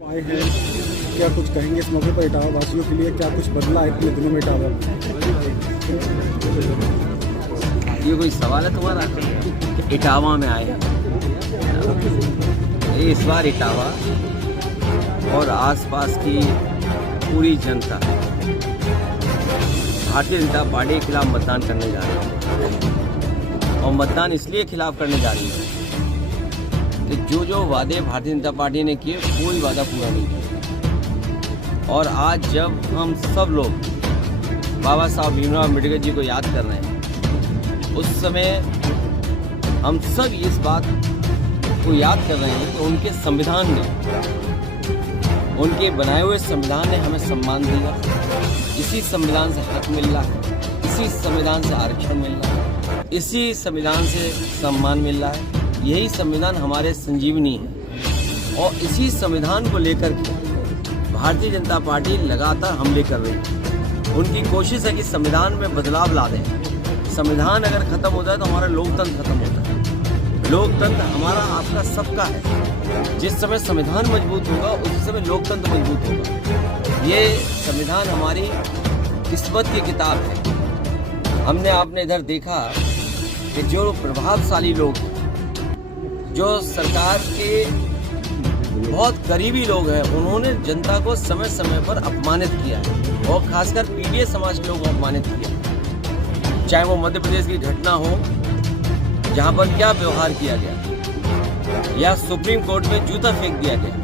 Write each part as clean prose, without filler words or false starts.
आए हैं, क्या कुछ कहेंगे इस मौके पर इटावा वासियों के लिए? क्या कुछ बदला है इतने दिनों में इटावा? ये कोई सवाल है तुम्हारा कि इटावा में आए? इस बार इटावा और आसपास की पूरी जनता भारतीय जनता पार्टी के खिलाफ मतदान करने जा रही है। और मतदान इसलिए खिलाफ करने जा रही है कि जो वादे भारतीय जनता पार्टी ने किए कोई वादा पूरा नहीं किया। और आज जब हम सब लोग बाबा साहब भीमराव अम्बेडकर जी को याद कर रहे हैं, उस समय हम सब इस बात को याद कर रहे हैं कि उनके संविधान ने, उनके बनाए हुए संविधान ने हमें सम्मान दिया। इसी संविधान से हक मिल रहा है, इसी संविधान से आरक्षण मिल रहा है, इसी संविधान से सम्मान मिल रहा है। यही संविधान हमारे संजीवनी है और इसी संविधान को लेकर के भारतीय जनता पार्टी लगातार हमले कर रही है। उनकी कोशिश है कि संविधान में बदलाव ला दें। संविधान अगर खत्म होता है तो हमारा लोकतंत्र खत्म होता है। लोकतंत्र हमारा आपका सबका है। जिस समय संविधान मजबूत होगा उसी समय लोकतंत्र मजबूत होगा। ये संविधान हमारी किस्मत की किताब है। हमने आपने इधर देखा कि जो प्रभावशाली लोग हैं, जो सरकार के बहुत करीबी लोग हैं, उन्होंने जनता को समय समय पर अपमानित किया है और खासकर पीड़ित समाज के लोगों को अपमानित किया। चाहे वो मध्य प्रदेश की घटना हो जहां पर क्या व्यवहार किया गया, या सुप्रीम कोर्ट में जूता फेंक दिया गया,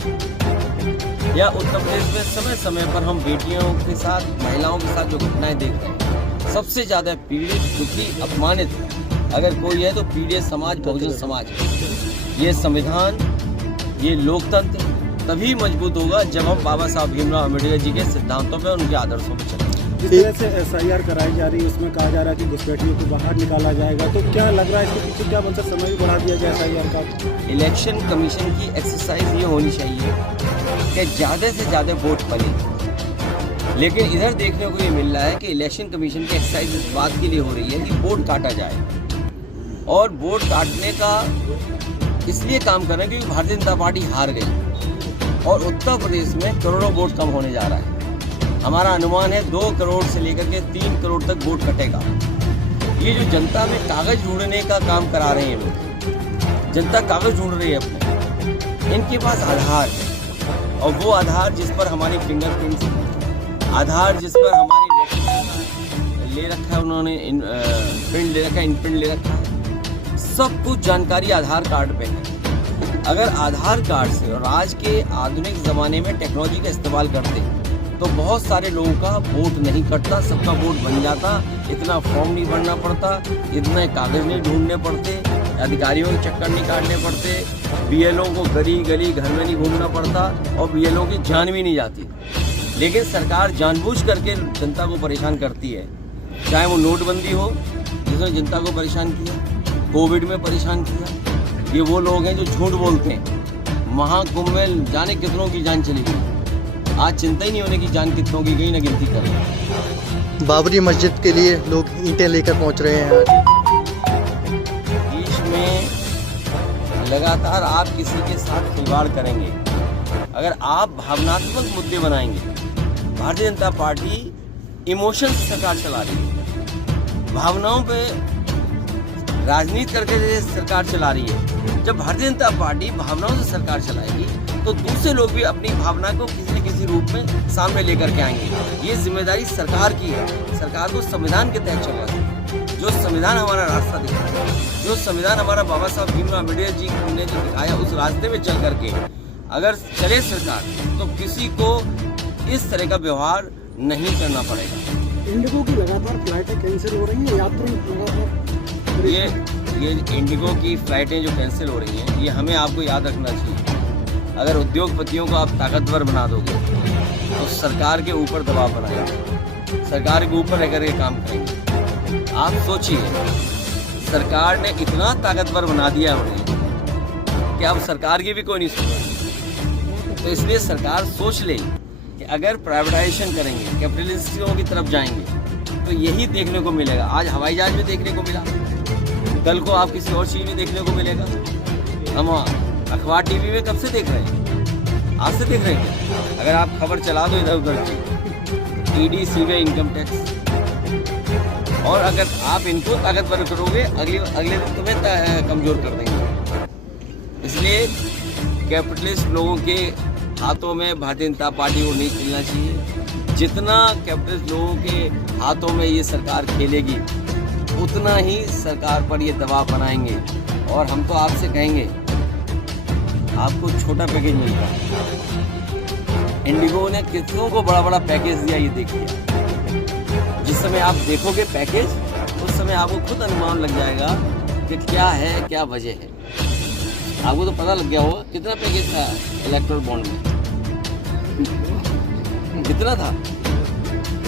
या उत्तर प्रदेश में समय समय पर हम बेटियों के साथ, महिलाओं के साथ जो घटनाएं देख रहे हैं, सबसे ज़्यादा पीड़ित, दुखी, अपमानित अगर कोई है तो पीड़ित समाज, बहुजन समाज। ये संविधान, ये लोकतंत्र तभी मजबूत होगा जब हम बाबा साहब भीमराव अम्बेडकर जी के सिद्धांतों पे, उनके आदर्शों पे चलें। जिस तरह से SIR कराई जा रही है, उसमें कहा जा रहा है कि घुसपैठियों को बाहर निकाला जाएगा, तो क्या लग रहा है इसके पीछे क्या मतलब समय भी बढ़ा दिया जाए SIR का? इलेक्शन कमीशन की एक्सरसाइज ये होनी चाहिए कि ज़्यादा से ज़्यादा वोट पड़े। लेकिन इधर देखने को ये मिल रहा है कि इलेक्शन कमीशन की एक्सरसाइज इस बात के लिए हो रही है कि वोट काटा जाए। और वोट काटने का इसलिए काम कर रहे हैं क्योंकि भारतीय जनता पार्टी हार गई और उत्तर प्रदेश में करोड़ों वोट कम होने जा रहा है। हमारा अनुमान है 2 करोड़ से लेकर के 3 करोड़ तक वोट कटेगा। ये जो जनता में कागज ढूंढने का काम करा रहे हैं लोग, जनता कागज ढूंढ रही है अपने, इनके पास आधार है और वो आधार जिस पर हमारी फिंगरप्रिंट्स, आधार जिस पर हमारी रेटिना ले रखा है, उन्होंने प्रिंट ले रखा है, इनप्रिंट ले रखा है, सब कुछ जानकारी आधार कार्ड पे है। अगर आधार कार्ड से और आज के आधुनिक ज़माने में टेक्नोलॉजी का इस्तेमाल करते तो बहुत सारे लोगों का वोट नहीं कटता, सबका वोट बन जाता। इतना फॉर्म नहीं भरना पड़ता, इतने कागज नहीं ढूंढने पड़ते, अधिकारियों के चक्कर नहीं काटने पड़ते, BLO को गली गली घर में नहीं घूमना पड़ता और BLO की जान भी नहीं जाती। लेकिन सरकार जानबूझ करके जनता को परेशान करती है। चाहे वो नोटबंदी हो जिसने जनता को परेशान किया, कोविड में परेशान किया। ये वो लोग हैं जो झूठ बोलते हैं। महाकुंभ में जाने कितनों की जान चली गई, आज चिंता ही नहीं होने की जान कितनों की गई, ना गिनती करें। बाबरी मस्जिद के लिए लोग ईंटें लेकर पहुंच रहे हैं। देश में लगातार आप किसी के साथ खिलवाड़ करेंगे, अगर आप भावनात्मक मुद्दे बनाएंगे। भारतीय जनता पार्टी इमोशन से सरकार चला रही है, भावनाओं पे राजनीति करके सरकार चला रही है। जब भारतीय जनता पार्टी भावनाओं से सरकार चलाएगी तो दूसरे लोग भी अपनी भावना को किसी न किसी रूप में सामने लेकर के आएंगे। ये जिम्मेदारी सरकार की है। सरकार को संविधान के तहत चलना है। जो संविधान हमारा रास्ता दिखाता है, जो संविधान हमारा बाबा साहब भीमराव अम्बेडकर जी ने जो दिखाया, उस रास्ते में चल करके अगर चले सरकार तो किसी को इस तरह का व्यवहार नहीं करना पड़ेगा। इंडिगो की लगातार फ्लाइटें कैंसिल हो रही हैं, यात्री लगातार ये इंडिगो की फ़्लाइटें जो कैंसिल हो रही हैं, ये हमें आपको याद रखना चाहिए। अगर उद्योगपतियों को आप ताकतवर बना दोगे तो सरकार के ऊपर दबाव बनाएंगे, सरकार के ऊपर रह करके काम करेंगे। आप सोचिए, सरकार ने इतना ताकतवर बना दिया है उन्हें कि अब सरकार की भी कोई नहीं सुन रहा। तो इसलिए सरकार सोच ले कि अगर प्राइवेटाइजेशन करेंगे, कैपिटलिस्टों की तरफ जाएंगे तो यही देखने को मिलेगा। आज हवाई जहाज में देखने को मिला, कल को आप किसी और चीज़ में देखने को मिलेगा। हम अखबार TV में कब से देख रहे हैं। आज से देख रहे हैं। अगर आप खबर चला दो इधर उधर की, ईडी, सीबीआई, इनकम टैक्स, और अगर आप इनको ताकतवर करोगे अगले दिन तुम्हें कमजोर कर देंगे। इसलिए कैपिटलिस्ट लोगों के हाथों में भारतीय जनता पार्टी को नहीं खेलना चाहिए। जितना कैपिटलिस्ट लोगों के हाथों में ये सरकार खेलेगी उतना ही सरकार पर ये दबाव बनाएंगे। और हम तो आपसे कहेंगे, आपको छोटा पैकेज मिलता है। इंडिगो ने कितनों को बड़ा बड़ा पैकेज दिया, ये देखिए। जिस समय आप देखोगे पैकेज, उस समय आपको खुद अनुमान लग जाएगा कि क्या है, क्या वजह है। आपको तो पता लग गया होगा कितना पैकेज था इलेक्टोरल बॉन्ड में, कितना था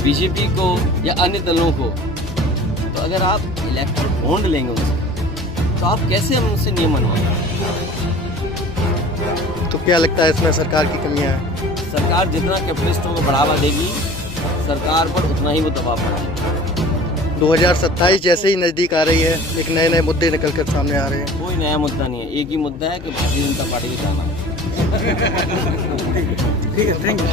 बीजेपी को या अन्य दलों को। तो अगर आप इलेक्टोरल बॉन्ड लेंगे उनसे, तो आप कैसे हम उनसे नियम मनवाएंगे? तो क्या लगता है इसमें सरकार की कमियां हैं? सरकार जितना कैपिटलिस्टों को बढ़ावा देगी, सरकार पर उतना ही वो दबाव बनाएगी। 2027 जैसे ही नज़दीक आ रही है, एक नए नए मुद्दे निकल कर सामने आ रहे हैं। कोई नया मुद्दा नहीं है, एक ही मुद्दा है कि भारतीय जनता पार्टी को जाना है। ठीक है, थैंक यू।